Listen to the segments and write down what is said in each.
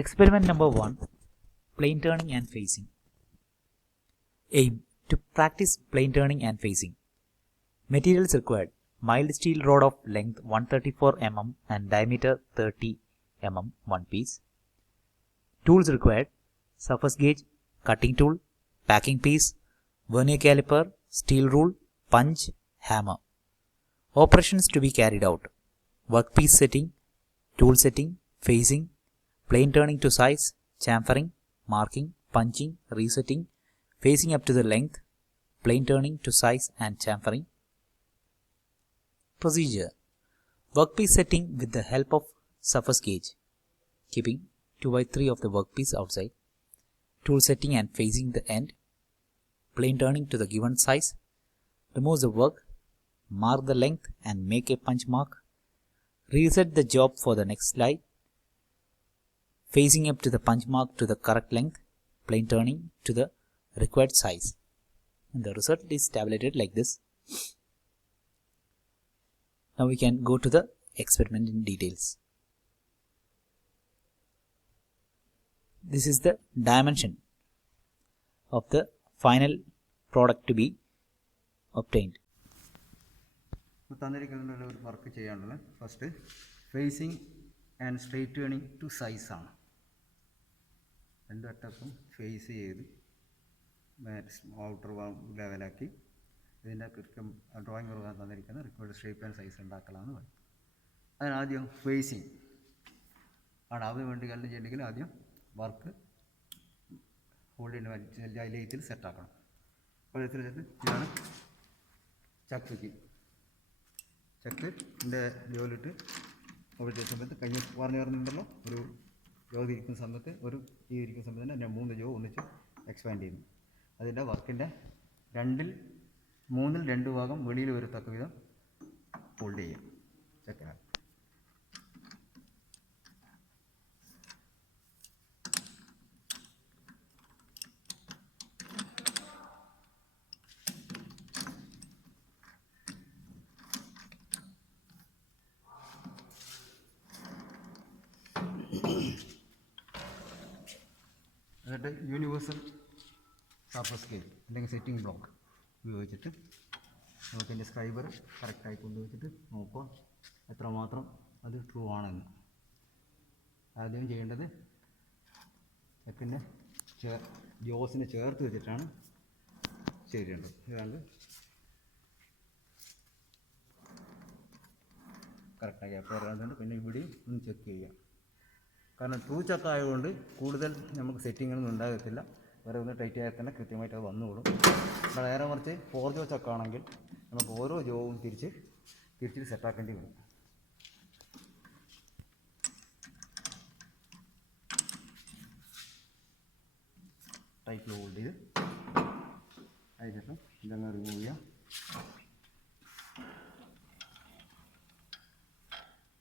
Experiment number 1. Plane turning and facing. Aim: to practice plane turning and facing. Materials required: mild steel rod of length 134 mm and diameter 30 mm, one piece. Tools required: surface gauge, cutting tool, packing piece, vernier caliper, steel rule, punch, hammer. Operations to be carried out: workpiece setting, tool setting, facing, plane turning to size, chamfering, marking, punching, resetting, facing up to the length, plane turning to size and chamfering. Procedure: workpiece setting with the help of surface gauge, keeping 2/3 of the workpiece outside. Tool setting and facing the end. Plane turning to the given size. Remove the work, mark the length and make a punch mark. Reset the job for the next slide. Facing up to the punch mark to the correct length, plane turning to the required size. And the result is tabulated like this. Now we can go to the experiment in details. This is the dimension of the final product to be obtained. തന്നിരിക്കുന്ന ഒരു work ചെയ്യാനുള്ളത് first facing and straight turning to സൈസാണ്. രണ്ട് അറ്റത്തും face ചെയ്ത് outer ലെവലാക്കി ഇതിൻ്റെ കൃത്യം ഡ്രോയിങ് പ്രകാരം തന്നിരിക്കുന്ന റിക്വയർഡ് ഷേപ്പ് ആൻഡ് സൈസ് ഉണ്ടാക്കലാന്ന് പറയും. അതിനാദ്യം ഫേസിങ് ആണ്. അതിന് വേണ്ടി കല്ല് ചെയ്യണമെങ്കിൽ ആദ്യം വർക്ക് ഹോൾഡിന് ലൈത്തിൽ സെറ്റാക്കണം. അപ്പോൾ ഇതാണ് ചക്കിൻ്റെ ജോലിട്ട് അവിടെ ചെയ്യുന്ന സമയത്ത് കഴിഞ്ഞ് പറഞ്ഞിരുന്നുണ്ടല്ലോ, ഒരു ജോ ഇരിക്കുന്ന സമയത്ത് ഈ ഇരിക്കുന്ന സമയത്ത് തന്നെ 3 ജോ ഒന്നിച്ച് എക്സ്പാൻഡ് ചെയ്യുന്നു. അതിൻ്റെ വർക്കിൻ്റെ 3-ൽ 2 ഭാഗം വെളിയിൽ വരത്തക്ക വിധം ഹോൾഡ് ചെയ്യാം ചക്കിനാൽ. എന്നിട്ട് യൂണിവേഴ്സൽ സർഫസ് ഗേജ് അല്ലെങ്കിൽ സെറ്റിംഗ് ബ്ലോക്ക് ഉപയോഗിച്ചിട്ട് നമുക്ക് അതിൻ്റെ സ്ക്രൈബർ കറക്റ്റായി കൊണ്ടുവച്ചിട്ട് നോക്കുക എത്രമാത്രം അത് ട്രൂ ആണെന്ന്. ആദ്യം ചെയ്യേണ്ടത് ചെക്കിൻ്റെ ജോസിനെ ചേർത്ത് വെച്ചിട്ടാണ് ചെയ്യേണ്ടത്. ഇതാണ് കറക്റ്റായി അപ്പോൾ അതുകൊണ്ട് പിന്നെ ഇവിടെയും ഒന്ന് ചെക്ക് ചെയ്യുക. കാരണം ട്രൂ ചക്ക ആയതുകൊണ്ട് കൂടുതൽ നമുക്ക് സെറ്റിങ്ങൊന്നും ഉണ്ടാകത്തില്ല. വേറെ ഒന്ന് ടൈറ്റ് ആയാൽ തന്നെ കൃത്യമായിട്ട് അത് വന്നുകൊള്ളും. നേരെ മറിച്ച് 4 ജോ ചക്ക ആണെങ്കിൽ നമുക്ക് ഓരോ ജോവും തിരിച്ചിട്ട് സെറ്റാക്കേണ്ടി വരും. ടൈറ്റിൽ ഹോൾഡ് ചെയ്ത് അതിനുശേഷം ഇതങ്ങ് റിമൂവ് ചെയ്യാം.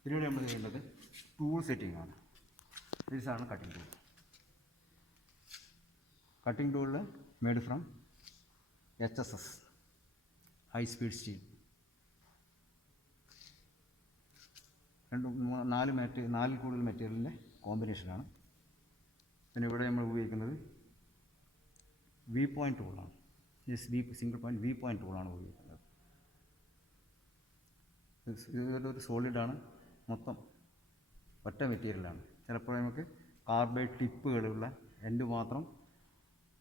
പിന്നീട് നമ്മൾ ചെയ്യേണ്ടത് ടൂൾ സെറ്റിംഗ് ആണ്. ഇതാണ് കട്ടിംഗ് ടൂൾ. കട്ടിംഗ് ടൂളിൽ made from HSS high speed steel. 4 കൂടുതൽ മെറ്റീരിയലിൻ്റെ കോമ്പിനേഷനാണ്. പിന്നെ ഇവിടെ നമ്മൾ ഉപയോഗിക്കുന്നത് വി പോയിൻറ്റ് ടൂളാണ്. സിംഗിൾ പോയിൻറ്റ് വി പോയിൻറ്റ് ടൂളാണ് ഉപയോഗിക്കുന്നത്. ഇതൊരു സോളിഡാണ്, മൊത്തം ഒറ്റ മെറ്റീരിയലാണ്. ചിലപ്പോൾ നമുക്ക് കാർബൈഡ് ടിപ്പുകളുള്ള എൻഡ് മാത്രം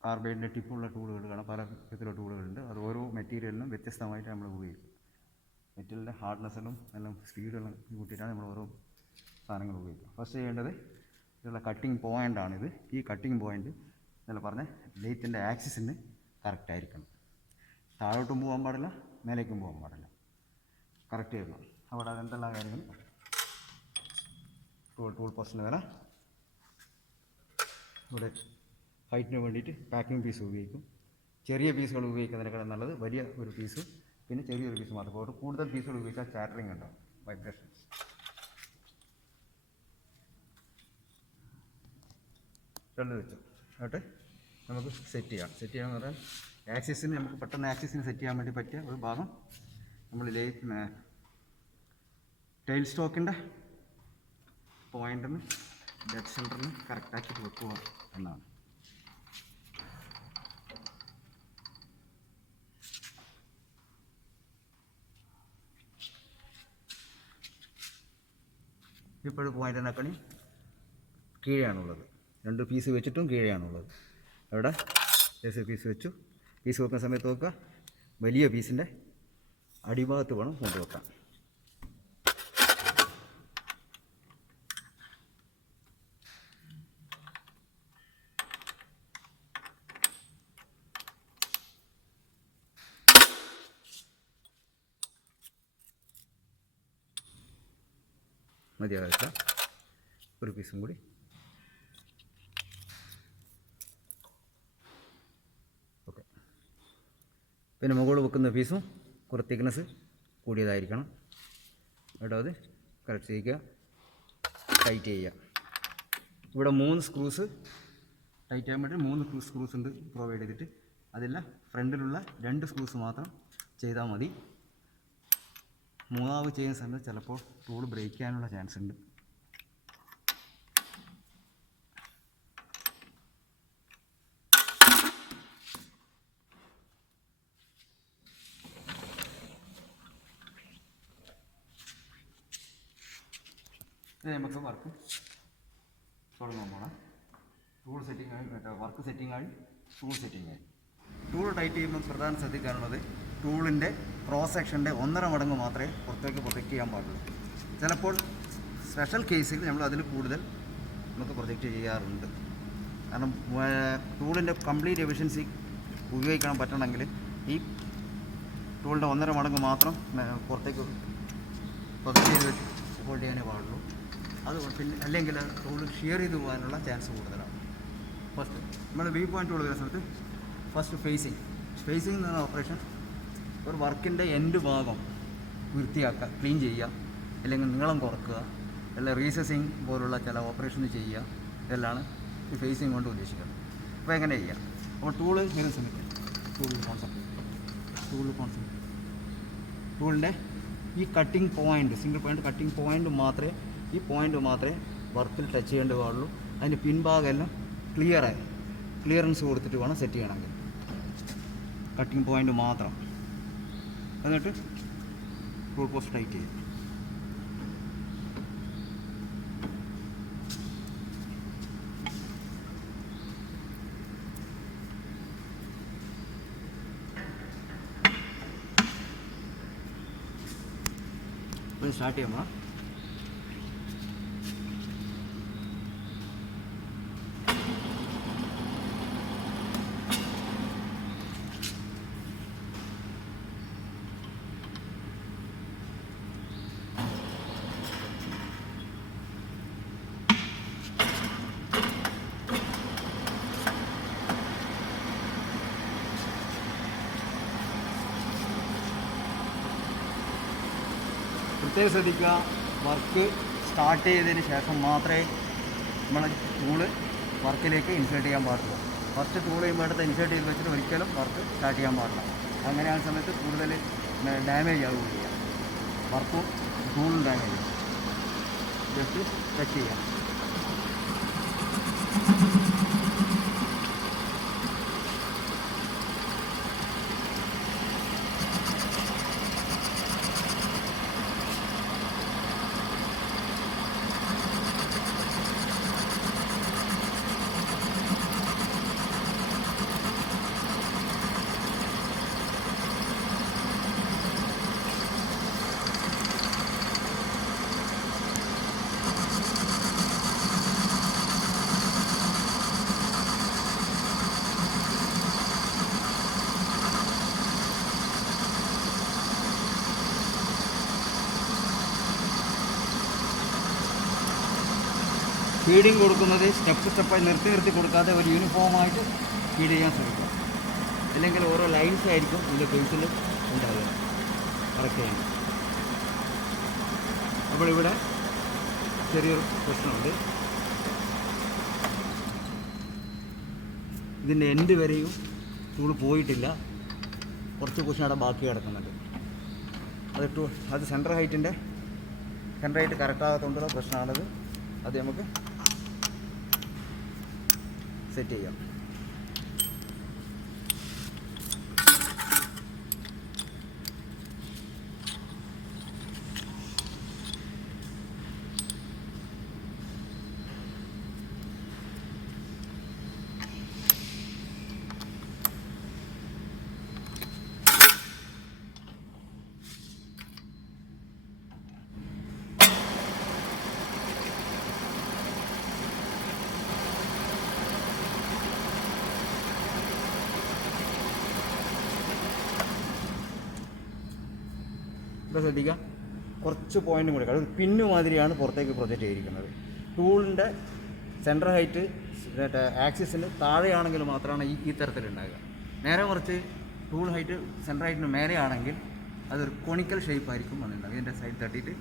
കാർബൈഡിൻ്റെ ടിപ്പുള്ള ടൂളുകൾ കാണാം. പല വിധത്തിലുള്ള ടൂളുകളുണ്ട്. അത് ഓരോ മെറ്റീരിയലിനും വ്യത്യസ്തമായിട്ട് നമ്മൾ ഉപയോഗിക്കും. മെറ്റീരിയലിൻ്റെ ഹാർഡ്നെസ്സിലും എല്ലാം സ്പീഡെല്ലാം കൂട്ടിയിട്ടാണ് നമ്മൾ ഓരോ സാധനങ്ങൾ ഉപയോഗിക്കുക. ഫസ്റ്റ് ചെയ്യേണ്ടത് ഇതിലുള്ള കട്ടിങ് പോയിൻ്റാണിത്. ഈ കട്ടിങ് പോയിൻ്റ് എന്നല്ല പറഞ്ഞാൽ ലെയ്ത്തിൻ്റെ ആക്സിസിന് കറക്റ്റായിരിക്കണം. താഴോട്ടും പോകാൻ പാടില്ല, മേലേക്കും പോകാൻ പാടില്ല, കറക്റ്റ് ചെയ്യണം. അവിടെ അതെന്തെല്ലാം കാര്യങ്ങൾ ടൂൾ പോസ്റ്റിന് വരെ ഇവിടെ ഹൈറ്റിന് വേണ്ടിയിട്ട് പാക്കിംഗ് പീസ് ഉപയോഗിക്കും. ചെറിയ പീസുകൾ ഉപയോഗിക്കുന്നതിനേക്കാളും നല്ലത് വലിയ ഒരു പീസ്, പിന്നെ ചെറിയൊരു പീസ് മാത്രം. അപ്പോൾ കൂടുതൽ പീസുകൾ ഉപയോഗിച്ചാൽ ചാറ്ററിങ് ഉണ്ടാവും, വൈബ്രേഷൻ. വെച്ചു എന്നിട്ട് നമുക്ക് സെറ്റ് ചെയ്യാമെന്ന് പറഞ്ഞാൽ ആക്സിസിന് നമുക്ക് പെട്ടെന്ന് ആക്സിസിന് സെറ്റ് ചെയ്യാൻ വേണ്ടി പറ്റിയ ഒരു ഭാഗം നമ്മൾ ടെയിൽ സ്റ്റോക്കിൻ്റെ പോയിൻ്റിന് ഡെഡ് സെൻറ്ററിന് കറക്റ്റാക്കി വെക്കുക എന്നാണ്. ഇപ്പോഴും പോയിൻ്റ് നക്കണി കീഴെയാണുള്ളത്. 2 പീസ് വെച്ചിട്ടും കീഴെയാണുള്ളത്. അവിടെ പീസ് വെച്ചു. പീസ് വെക്കുന്ന സമയത്ത് നോക്കുക, വലിയ പീസിൻ്റെ അടിഭാഗത്ത് വേണം കൊണ്ടുവെക്കാൻ. മതിയാകത്ത ഒരു പീസും കൂടി. ഓക്കെ. പിന്നെ മുകളിൽ വെക്കുന്ന പീസും കുറച്ച് തിക്നെസ് കൂടിയതായിരിക്കണം. കേട്ടോ, അത് കറക്റ്റ് ചെയ്യുക, ടൈറ്റ് ചെയ്യുക. ഇവിടെ 3 സ്ക്രൂസ് ടൈറ്റ് ചെയ്യാൻ വേണ്ടി 3 സ്ക്രൂസ് ഉണ്ട് പ്രൊവൈഡ് ചെയ്തിട്ട്. അതില്ല, ഫ്രണ്ടിലുള്ള 2 സ്ക്രൂസ് മാത്രം ചെയ്താൽ മതി. 3ാമത് ചെയ്യുന്ന സമയത്ത് ചിലപ്പോൾ ടൂൾ ബ്രേക്ക് ചെയ്യാനുള്ള ചാൻസ് ഉണ്ട്. നമുക്ക് വർക്ക് തുടങ്ങാൻ പോകണം. ടൂൾ സെറ്റിംഗ് ആയി, വർക്ക് സെറ്റിംഗ് ആയി, ടൂൾ സെറ്റിംഗ് ആയി. ടൂൾ ടൈറ്റ് ചെയ്യുമ്പോൾ പ്രധാനം ശ്രദ്ധിക്കാനുള്ളത്, ടൂളിൻ്റെ ക്രോസ് സെക്ഷൻ്റെ 1.5 മടങ്ങ് മാത്രമേ പുറത്തേക്ക് പ്രൊജക്റ്റ് ചെയ്യാൻ പാടുള്ളൂ. ചിലപ്പോൾ സ്പെഷ്യൽ കേസിൽ നമ്മൾ അതിൽ കൂടുതൽ നമുക്ക് പ്രൊജക്റ്റ് ചെയ്യാറുണ്ട്. കാരണം ടൂളിൻ്റെ കംപ്ലീറ്റ് എഫിഷ്യൻസി ഉപയോഗിക്കാൻ പറ്റണമെങ്കിൽ ഈ ടൂളിൻ്റെ 1.5 മടങ്ങ് മാത്രം പുറത്തേക്ക് പ്രൊജക്റ്റ് ചെയ്ത് ഹോൾഡ് ചെയ്യാനേ പാടുള്ളൂ. അത് പിന്നെ അല്ലെങ്കിൽ ടൂൾ ഷിയർ ചെയ്ത് പോകാനുള്ള ചാൻസ് കൂടുതലാണ്. ഫസ്റ്റ് നമ്മൾ വ്യൂ പോയിൻ്റ് ടൂൾ വരുന്ന സമയത്ത് ഫസ്റ്റ് ഫേസിങ് എന്ന് പറയുന്ന ഓപ്പറേഷൻ, ഒരു വർക്കിൻ്റെ എൻഡ് ഭാഗം വൃത്തിയാക്കുക, ക്ലീൻ ചെയ്യുക, അല്ലെങ്കിൽ നീളം കുറക്കുക, അല്ലെങ്കിൽ റീസസിങ് പോലുള്ള ചില ഓപ്പറേഷൻ ചെയ്യുക. ഇതെല്ലാം ഈ ഫേസിങ് കൊണ്ട് ഉദ്ദേശിക്കുന്നത്. അപ്പോൾ എങ്ങനെ ചെയ്യുക? അപ്പോൾ ടൂള് വരുന്ന സമയത്ത് ടൂളിൻ്റെ ഈ cutting point, single point cutting point മാത്രമേ വർക്കിൽ ടച്ച് ചെയ്യേണ്ടി പാടുള്ളൂ. അതിൻ്റെ പിൻഭാഗം എല്ലാം ക്ലിയറൻസ് കൊടുത്തിട്ട് വേണം സെറ്റ് ചെയ്യണമെങ്കിൽ. കട്ടിങ് പോയിൻ്റ് മാത്രം. എന്നിട്ട് ടൂൾ പോസ്റ്റ് ടൈറ്റ് ചെയ്യും. സ്റ്റാർട്ട് ചെയ്യുമ്പോൾ പ്രത്യേകം ശ്രദ്ധിക്കുക, വർക്ക് സ്റ്റാർട്ട് ചെയ്തതിന് ശേഷം മാത്രമേ നമ്മൾ ടൂള് വർക്കിലേക്ക് ഇൻസേർട്ട് ചെയ്യാൻ പാടുള്ളൂ. ഫസ്റ്റ് ടൂൾ ചെയ്യുമ്പോൾ അടുത്ത് ഇൻസേർട്ട് ചെയ്ത് വെച്ചിട്ട് ഒരിക്കലും വർക്ക് സ്റ്റാർട്ട് ചെയ്യാൻ പാടില്ല. അങ്ങനെയാണ് സമയത്ത് കൂടുതൽ ഡാമേജ് ആവുകയില്ല. വർക്കും ടൂളും ഡാമേജ് ചെയ്യും. ജസ്റ്റ് ടച്ച് ചെയ്യാം. ഫീഡിങ് കൊടുക്കുന്നത് സ്റ്റെപ്പായി നിർത്തി കൊടുക്കാതെ ഒരു യൂണിഫോമായിട്ട് ഫീഡ് ചെയ്യാൻ ശ്രമിക്കുക. അല്ലെങ്കിൽ ഓരോ ലൈൻസ് ആയിരിക്കും ഇതിൻ്റെ ഫേസിൽ ഉണ്ടാവുക കറക്റ്റ് ചെയ്യാൻ. അപ്പോൾ ഇവിടെ ചെറിയൊരു പ്രശ്നമുണ്ട്. ഇതിൻ്റെ എൻഡ് വരെയും ടൂൾ പോയിട്ടില്ല. കുറച്ച് പൊസിഷൻ അവിടെ ബാക്കി കിടക്കുന്നുണ്ട്. അത് സെൻറ്റർ ഹൈറ്റ് കറക്റ്റാകാത്തതുകൊണ്ടുള്ള പ്രശ്നമാണത്. അത് നമുക്ക് സെറ്റ് ചെയ്യാം. ഇവിടെ ശ്രദ്ധിക്കുക, കുറച്ച് പോയിൻറ്റും കൂടി അത് പിന്നു മാതിരിയാണ് പുറത്തേക്ക് പ്രൊജക്റ്റ് ചെയ്തിരിക്കുന്നത്. ടൂളിൻ്റെ സെൻറ്റർ ഹൈറ്റ് ആക്സിസിന് താഴെയാണെങ്കിൽ മാത്രമാണ് ഈ തരത്തിലുണ്ടാകുക. നേരെ മറിച്ച് ടൂൾ ഹൈറ്റ് സെൻറ്റർ ഹൈറ്റിന് മേലെയാണെങ്കിൽ അതൊരു കൊണിക്കൽ ഷേപ്പായിരിക്കും വന്നിട്ടുണ്ടാകുക. ഇതിൻ്റെ സൈഡ് തട്ടിയിട്ട്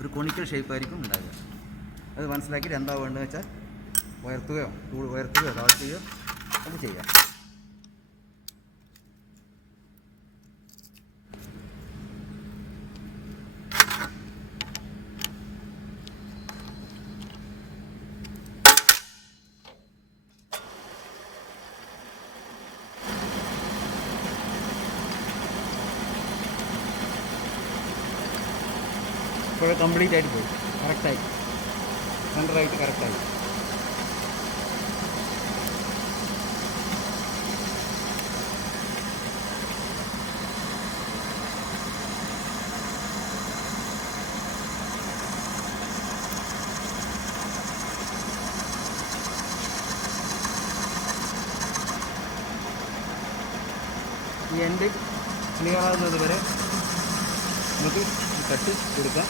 ഒരു കൊണിക്കൽ ഷേപ്പായിരിക്കും ഉണ്ടാകുക. അത് മനസ്സിലാക്കിയിട്ട് എന്താ വേണ്ടതെന്ന് വെച്ചാൽ ഉയർത്തുകയോ ടൂൾ ഉയർത്തുകയോ താഴ്ത്തുകയോ അത് ചെയ്യാം. ഇപ്പോൾ കംപ്ലീറ്റ് ആയിട്ട് പോയി, കറക്റ്റായി സെൻറ്ററായിട്ട് കറക്റ്റായി. ഈ എൻഡ് ക്ലിയർ ആകുന്നത് വരെ നമുക്ക് കട്ട് കൊടുക്കാം.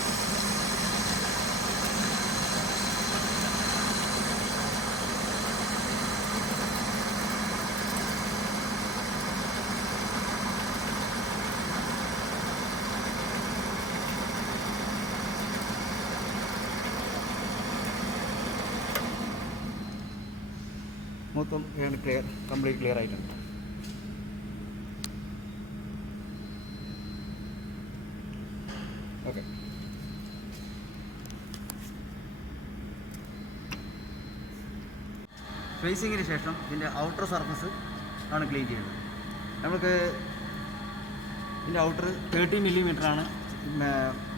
മൊത്തം കംപ്ലീറ്റ് ക്ലിയർ ആയിട്ടുണ്ട്. ഓക്കെ, ഫേസിങ്ങിന് ശേഷം ഇതിൻ്റെ ഔട്ടർ സർഫസ് ആണ് ക്ലീൻ ചെയ്യുന്നത്. നമുക്ക് ഇതിൻ്റെ ഔട്ടർ 30 മില്ലിമീറ്ററാണ്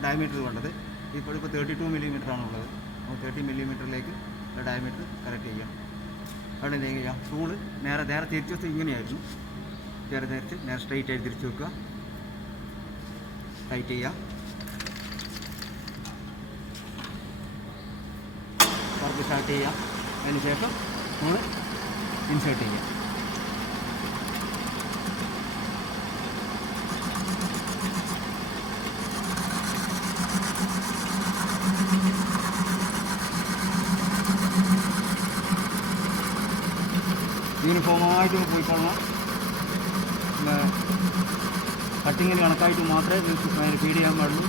ഡയമീറ്റർ വേണ്ടത്. ഇപ്പോൾ 32 മില്ലിമീറ്ററാണ് ഉള്ളത്. നമുക്ക് 30 മില്ലിമീറ്ററിലേക്ക് ഡയമീറ്റർ കറക്റ്റ് ചെയ്യാം. അവിടെ എന്തെങ്കിലും ചെയ്യാം, ടൂള് നേരെ തിരിച്ച് വെച്ച് ഇങ്ങനെയായിരുന്നു, തിരിച്ച് നേരെ സ്ട്രെയിറ്റ് ആയിട്ട് തിരിച്ച് വെക്കുക, ടൈറ്റ് ചെയ്യുക, വർക്ക് സ്റ്റാർട്ട് ചെയ്യുക. അതിന് ശേഷം നമ്മൾ ഇൻസേർട്ട് ചെയ്യുക. യൂണിഫോമായിട്ട് പോയിക്കൊള്ളണം. കട്ടിങ്ങിന് കണക്കായിട്ട് മാത്രമേ ഫീഡ് ചെയ്യാൻ പാടുള്ളൂ.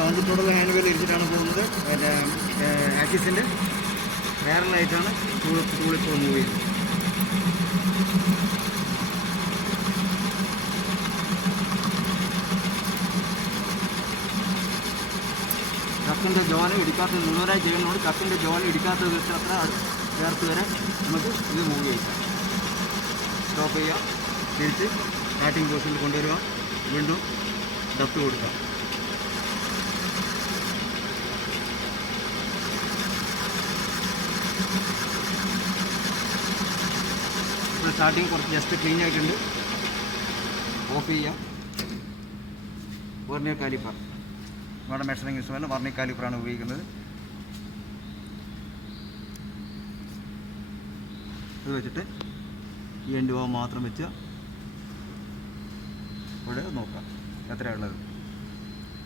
ലോഞ്ചിട്ടോടുള്ള ഹാൻഡ് വീൽ ഇരിച്ചിട്ടാണ് പോകുന്നത്. ആക്സിസിൻ്റെ പാരലായിട്ടാണ് ടൂളിപ്പോൾ മൂവ് ചെയ്യുന്നത്. കക്കിൻ്റെ ജോല ഇടിക്കാത്തത് മുഴുവനായി ചെയ്യുന്നതുകൊണ്ട് കക്കിൻ്റെ ജോല ഇടിക്കാത്തത് അത്ര ചേർത്ത് വരെ നമുക്ക് ഇത് മൂവ് ചെയ്യാം. സ്റ്റോപ്പ് ചെയ്യാം, തിരിച്ച് സ്റ്റാർട്ടിങ് പൊസിഷനിൽ കൊണ്ടുവരിക, വീണ്ടും ഡെപ്ത് കൊടുക്കാം. സ്റ്റാർട്ടിങ് കുറച്ച് ജസ്റ്റ് ക്ലീൻ ആയിട്ടുണ്ട്. ഓഫ് ചെയ്യാം. വെർനിയർ കാലിപ്പർ, നമ്മുടെ മെഷറിംഗ് ഇൻസ്ട്രുമെൻ്റ് വെർനിയർ കാലിപ്പറാണ് ഉപയോഗിക്കുന്നത്. ഇത് വെച്ചിട്ട് ഈ എൻഡ് ഭാഗം മാത്രം വെച്ച് ഇവിടെ നോക്കാം എത്രയാണ് ഉള്ളത്.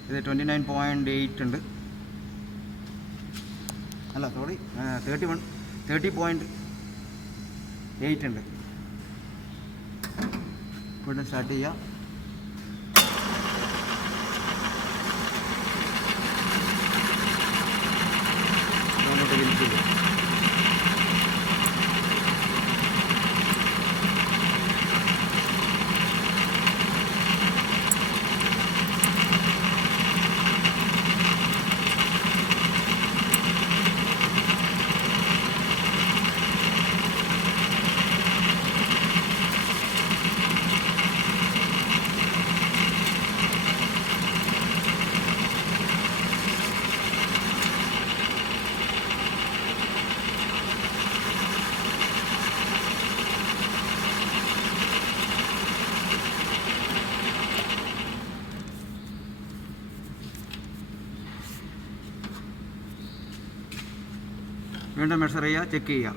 ഇത് 29.8 ഉണ്ട്, അല്ല സോറി 30.8 8 ഉണ്ട്. വീണ്ടും സ്റ്റാർട്ട് ചെയ്യാം. അങ്ങോട്ട് വലിച്ചില്ല. വീണ്ടും മെഷർ ചെയ്യുക, ചെക്ക് ചെയ്യുക.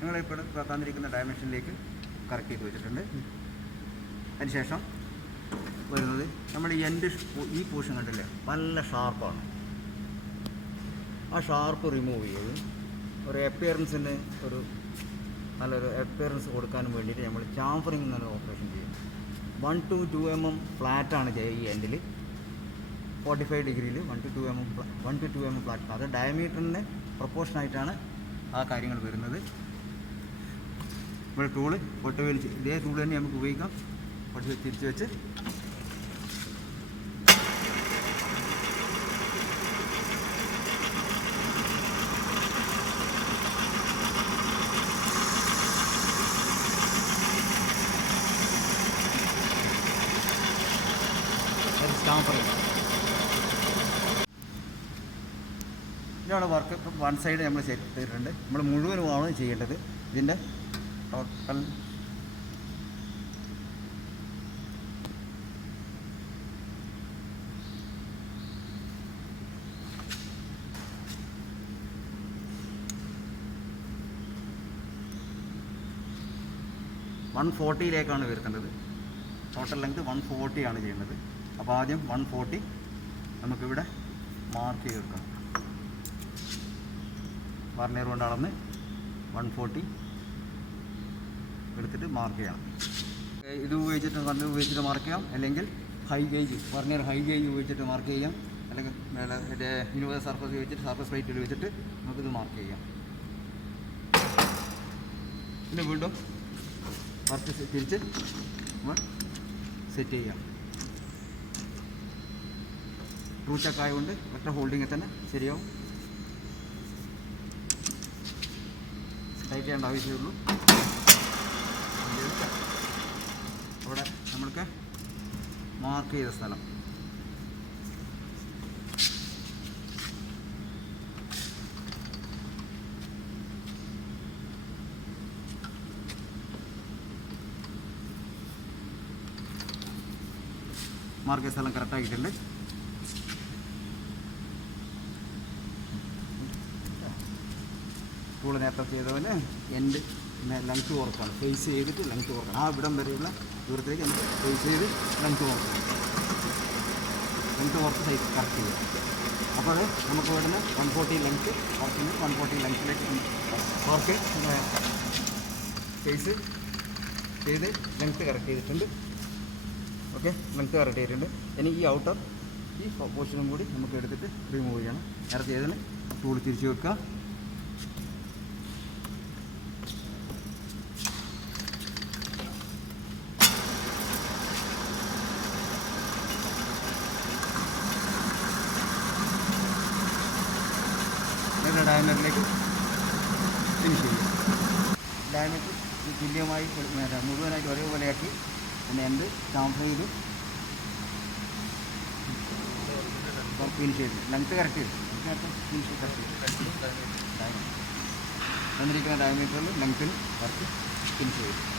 ഞങ്ങളിപ്പോൾ തന്നിരിക്കുന്ന ഡയമെൻഷനിലേക്ക് കറക്റ്റ് ചെയ്ത് വെച്ചിട്ടുണ്ട്. അതിനുശേഷം വരുന്നത് നമ്മൾ ഈ എൻഡ് ഈ പോർഷൻ കണ്ടില്ലേ, നല്ല ഷാർപ്പാണ്. ആ ഷാർപ്പ് റിമൂവ് ചെയ്ത് ഒരു അപ്പിയറൻസിന് നല്ലൊരു അപ്പിയറൻസ് കൊടുക്കാനും വേണ്ടിയിട്ട് നമ്മൾ ചാംഫറിങ് എന്നൊരു ഓപ്പറേഷൻ ചെയ്യും. 1 to 2 mm ഫ്ലാറ്റാണ് ചെയ്യുക. ഈ എൻഡിൽ 45 ഡിഗ്രിയിൽ 1 to 2 mm ഫ്ലാറ്റ്. അത് ഡയമീറ്ററിന് പ്രൊപ്പോർഷനായിട്ടാണ് ആ കാര്യങ്ങൾ വരുന്നത്. ഇവിടെ ടൂള് പൊട്ടി വലിച്ച് ഇതേ ടൂൾ തന്നെ നമുക്ക് ഉപയോഗിക്കാം. പൊട്ടി തിരിച്ച് വെച്ച് ഇതാണ് വർക്ക്. വൺ സൈഡ് നമ്മൾ ചെയ്തിട്ടുണ്ട്. നമ്മൾ മുഴുവനുമാണ് ചെയ്യേണ്ടത്. ഇതിൻ്റെ ടോട്ടൽ വൺ 40യിലേക്കാണ് വരുത്തേണ്ടത്. ടോട്ടൽ ലെങ്ത് 140 ആണ് ചെയ്യുന്നത്. അപ്പോൾ ആദ്യം 140 നമുക്കിവിടെ മാർക്ക് ചെയ്തെടുക്കാം. വർണിയർ കൊണ്ട് അളന്ന് 140 എടുത്തിട്ട് മാർക്ക് ചെയ്യണം. ഇത് ഉപയോഗിച്ചിട്ട് മാർക്ക് ചെയ്യാം, അല്ലെങ്കിൽ ഹൈ ഗേജ് വർണിയർ ഹൈ ഗേജ് ഉപയോഗിച്ചിട്ട് മാർക്ക് ചെയ്യാം, അല്ലെങ്കിൽ യൂണിവേഴ്സ് സർഫസ് ഉപയോഗിച്ചിട്ട് സർഫസ് പ്ലേറ്റ് ഉപയോഗിച്ചിട്ട് നമുക്കിത് മാർക്ക് ചെയ്യാം. പിന്നെ വീണ്ടും വർക്ക് തിരിച്ച് നമ്മൾ സെറ്റ് ചെയ്യാം. ട്രൂ ചെക്ക് ആയതുകൊണ്ട് ഒറ്റ ഹോൾഡിങ്ങിൽ തന്നെ ശരിയാവും. ടൈറ്റ് ചെയ്യേണ്ട ആവശ്യമുള്ളൂ. അവിടെ നമ്മൾക്ക് മാർക്ക് ചെയ്ത സ്ഥലം മാർക്ക് ചെയ്ത സ്ഥലം കറക്റ്റാക്കിയിട്ടുണ്ട്. ടൂള് നേരത്തെ ചെയ്തപോലെ എൻഡ് ലെങ്ത്ത് വർക്കാണ്. ഫേസ് ചെയ്തിട്ട് ലെങ്ത്ത് വർക്കാണ്. ആ ഇവിടം വരെയുള്ള ദൂരത്തിലേക്ക് നമുക്ക് ഫേസ് ചെയ്ത് ലെങ്ത്ത് വർക്ക് സൈസ് കറക്റ്റ് ചെയ്യുക. അപ്പോൾ നമുക്ക് ഇവിടുന്ന് 140 ലെങ്ത്ത് വർക്കിന് 140 ലെങ്ത്തിലേക്ക് വർക്ക് ഫേസ് ചെയ്ത് ലെങ്ത്ത് കറക്റ്റ് ചെയ്തിട്ടുണ്ട്. ഓക്കെ, ലെങ്ത്ത് കറക്റ്റ് ചെയ്തിട്ടുണ്ട്. ഇനി ഈ ഔട്ടർ ഈ പോർഷനും കൂടി നമുക്ക് എടുത്തിട്ട് റിമൂവ് ചെയ്യണം. നേരത്തെ ചെയ്തതിന് ടൂൾ തിരിച്ച് വെക്കുക. ഡയമീറ്ററിലേക്ക് ഫിനിഷ് ചെയ്യും. ഡയമീറ്റർ തുല്യമായി മുഴുവനായിട്ട് ഒരേപോലെയാക്കി പിന്നെ എന്ത് ചാംഫർ ചെയ്ത് ഫിനിഷ് ചെയ്തു. ലെങ്ത്ത് കറക്റ്റ് ചെയ്തു. ഫിനിഷ് കറക്റ്റ് ചെയ്തു. തന്നിരിക്കുന്ന ഡയമീറ്ററിൽ ലെങ്ത്തിൽ കറക്റ്റ് ഫിനിഷ് ചെയ്തു.